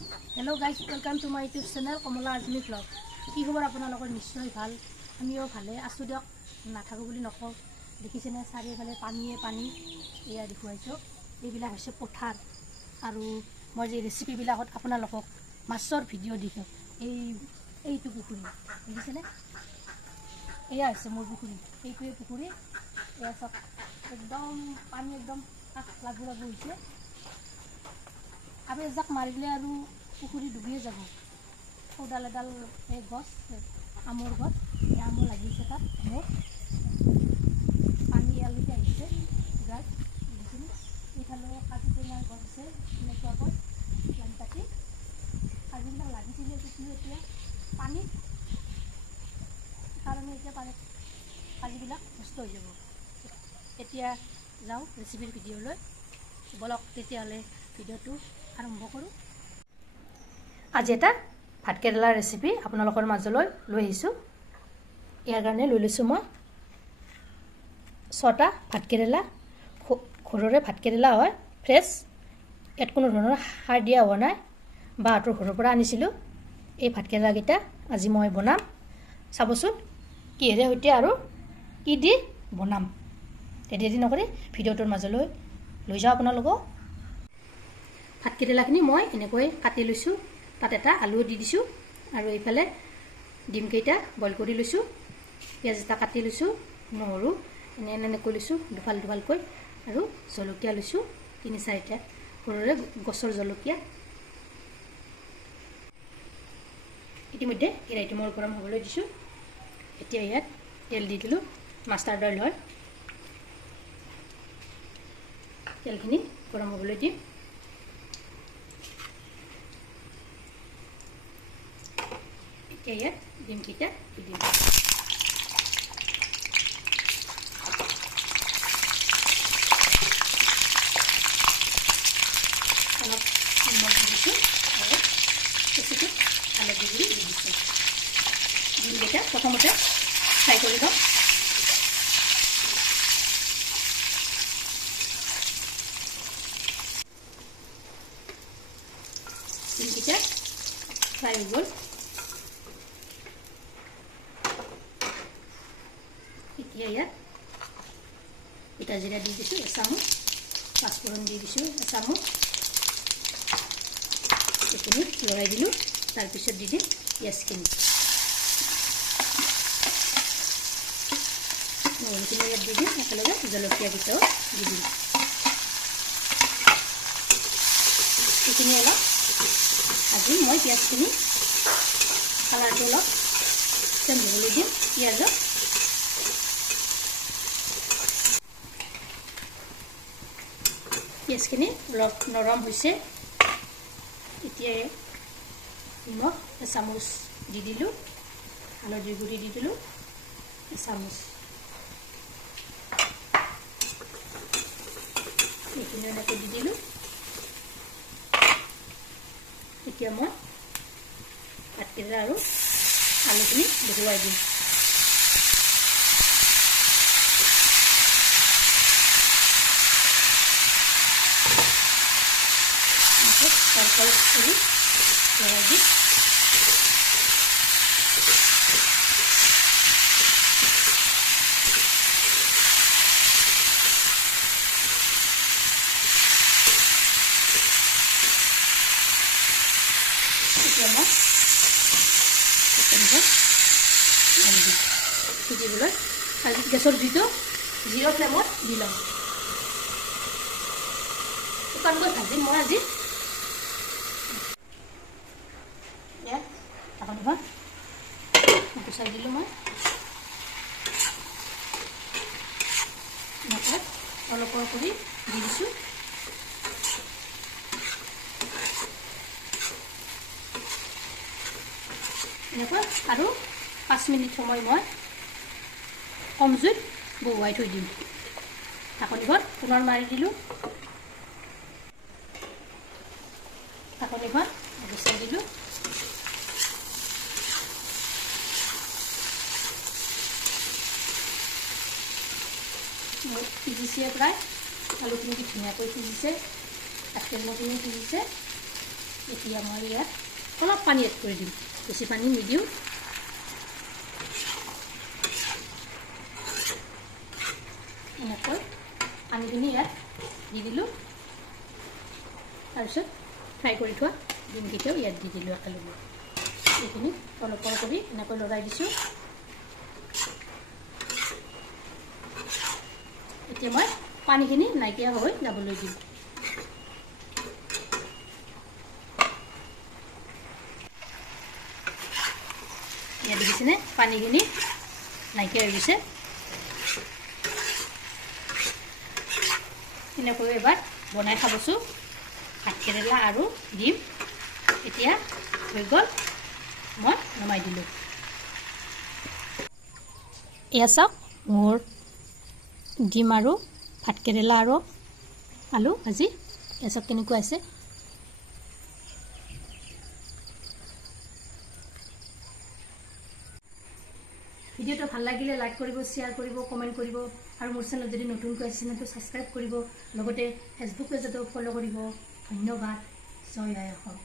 Hello' guys welcome to my YouTube channel Kamala Azmi vlog কি খবৰ আপোনালোকৰ নিশ্চয় ভাল। আমিও ভালে আছোঁ দিয়ক। নাথাকোঁ বুলি নকওঁ। দেখিছেনে? চাৰিওফালে পানীয়ে পানী। এয়া দেখুৱাইছোঁ। এইবিলাক হৈছে পথাৰ। আৰু মই যে ৰেচিপিবিলাকত আপোনালোকক মাছৰ ভিডিঅ' দিছোঁ এই এইটো পুখুৰী। দেখিছেনে? এয়া হৈছে মোৰ পুখুৰী। এইটোৱে পুখুৰী। এয়া চাওক একদম পানী একদম কাষ লাগু লাগু হৈছে আৰু এজাক মাৰিলে আৰু পুখুৰী ডুবিয়ে যাব। সৌডাল এডাল এই গছ আমৰ গছ এই আমৰ লাগিছে তাত মোৰ পানী ইয়ালৈকে আহিছে গাছ এইফালে কাজি টেঙাৰ গছ আছে এনেকুৱাকৈ লাইন পাতি। কাজিবিলাক লাগিছিলে যদিও এতিয়া পানীত কাৰণে এতিয়া পানীত কাজিবিলাক নষ্ট হৈ যাব। এতিয়া যাওঁ ৰেচিপিৰ ভিডিঅ'লৈ বলক তেতিয়াহ'লে ভিডিঅ'টো আৰম্ভ কৰোঁ। আজি এটা ভাতকেৰেলাৰ ৰেচিপি আপোনালোকৰ মাজলৈ লৈ আহিছোঁ। ইয়াৰ কাৰণে লৈ লৈছোঁ মই ছটা ভাতকেৰেলা ঘৰৰে ভাতকেৰেলা হয় ফ্ৰেছ ইয়াত কোনো ধৰণৰ সাৰ দিয়া হোৱা নাই। বাহঁতৰ ঘৰৰ পৰা আনিছিলোঁ। এই ভাতকেৰেলাকেইটা আজি মই বনাম। চাবচোন কিহেৰে সৈতে আৰু কি দি বনাম। তেতিয়া দেৰি নকৰি ভিডিঅ'টোৰ মাজলৈ লৈ যাওঁ আপোনালোকক। ভাতকেৰেলাখিনি মই এনেকৈ কাটি লৈছোঁ। তাত এটা আলু দি দিছোঁ আৰু এইফালে ডিমকেইটা বইল কৰি লৈছোঁ। পিঁয়াজ এটা কাটি লৈছোঁ নহৰু এনে এনে এনেকৈ লৈছোঁ দুফাল দুফালকৈ আৰু জলকীয়া লৈছোঁ তিনি চাৰিটা। সৰুৰে গছৰ জলকীয়া। ইতিমধ্যে কেৰাহীটো মই গৰম হ'বলৈ দিছোঁ। এতিয়া ইয়াত তেল দি দিলোঁ মাষ্টাৰ্ড অইল হয়। তেলখিনি গৰম হ'বলৈ দিম। দি দিছোঁ আৰু বেছিকৈ হালধি গুড়ি দি প্ৰথমতে ফ্ৰাই কৰি লওঁ। গ'ল। ইয়াত গোটা জিৰা দি দিছোঁ এচামুচ পাঁচফোৰণ দি দিছোঁ এচামুচ এইখিনি লৰাই দিলোঁ তাৰপিছত দি দিম পিঁয়াজখিনি নহৰুখিনি ইয়াত দি দিম একেলগে জলকীয়াকেইটাও দি দিম সেইখিনি অলপ ভাজি মই পিঁয়াজখিনি কালাৰটো অলপ চেঞ্জ হ'বলৈ দিম পিঁয়াজৰ পিঁয়াজখিনি অলপ নৰম হৈছে এতিয়া নিমখ এচামুচ দি দিলোঁ হালধি গুড়ি দি দিলোঁ এচামুচ এইখিনি এনেকৈ দি দিলোঁ এতিয়া মই ভাতকেৰেলা আৰু আলুখিনি বহুৱাই দিম ঢালি দিম সিজিবলৈ আৰু গেছৰ জুইটো জিৰ' ফ্লেমত দি ল'ম শুকানকৈ ভাজিম মই আজি এয়া গুচাই দিলোঁ মই এনেকৈ অলপ অলপ কৰি দি দিছোঁ এনেকৈ আৰু পাঁচ মিনিট সময় মই কম জুইত বহুৱাই থৈ দিম ঢাকনিখন পুনৰ মাৰি দিলোঁ। ঢাকনিখন গুচাই দিলোঁ। সিজিছে প্ৰায়। আলুখিনি কি ধুনীয়াকৈ সিজিছে। গাখীৰখিনি সিজিছে। এতিয়া মই ইয়াত অলপ পানী এড কৰি দিম। বেছি পানী নিদিওঁ। এনেকৈ পানীখিনি ইয়াত দি দিলোঁ। তাৰপিছত ফ্ৰাই কৰি থোৱা ডিমকেইটাও ইয়াত দি দিলোঁ একেলগে এইখিনি অলপ অলপ কৰি এনেকৈ লৰাই দিছোঁ। এতিয়া মই পানীখিনি নাইকিয়া হৈ যাবলৈ দিম। ইয়াত দেখিছেনে? পানীখিনি নাইকিয়া হৈ গৈছে। এনেকৈ এবাৰ বনাই খাবচোন। ভাতকেৰেলা আৰু ডিম। এতিয়া হৈ গ'ল। মই নমাই দিলোঁ। এয়া চাওক মোৰ ডিম আৰু ভাতকেৰেলা আৰু আলু ভাজি। চাওক কেনেকুৱা আছে ভিডিঅ'টো ভাল লাগিলে লাইক কৰিব শ্বেয়াৰ কৰিব কমেণ্ট কৰিব আৰু মোৰ চেনেলত যদি নতুনকৈ আছে চেনেলটো ছাবস্ক্ৰাইব কৰিব। লগতে ফেচবুক পেজতো ফ'ল' কৰিব। ধন্যবাদ। জয় অসম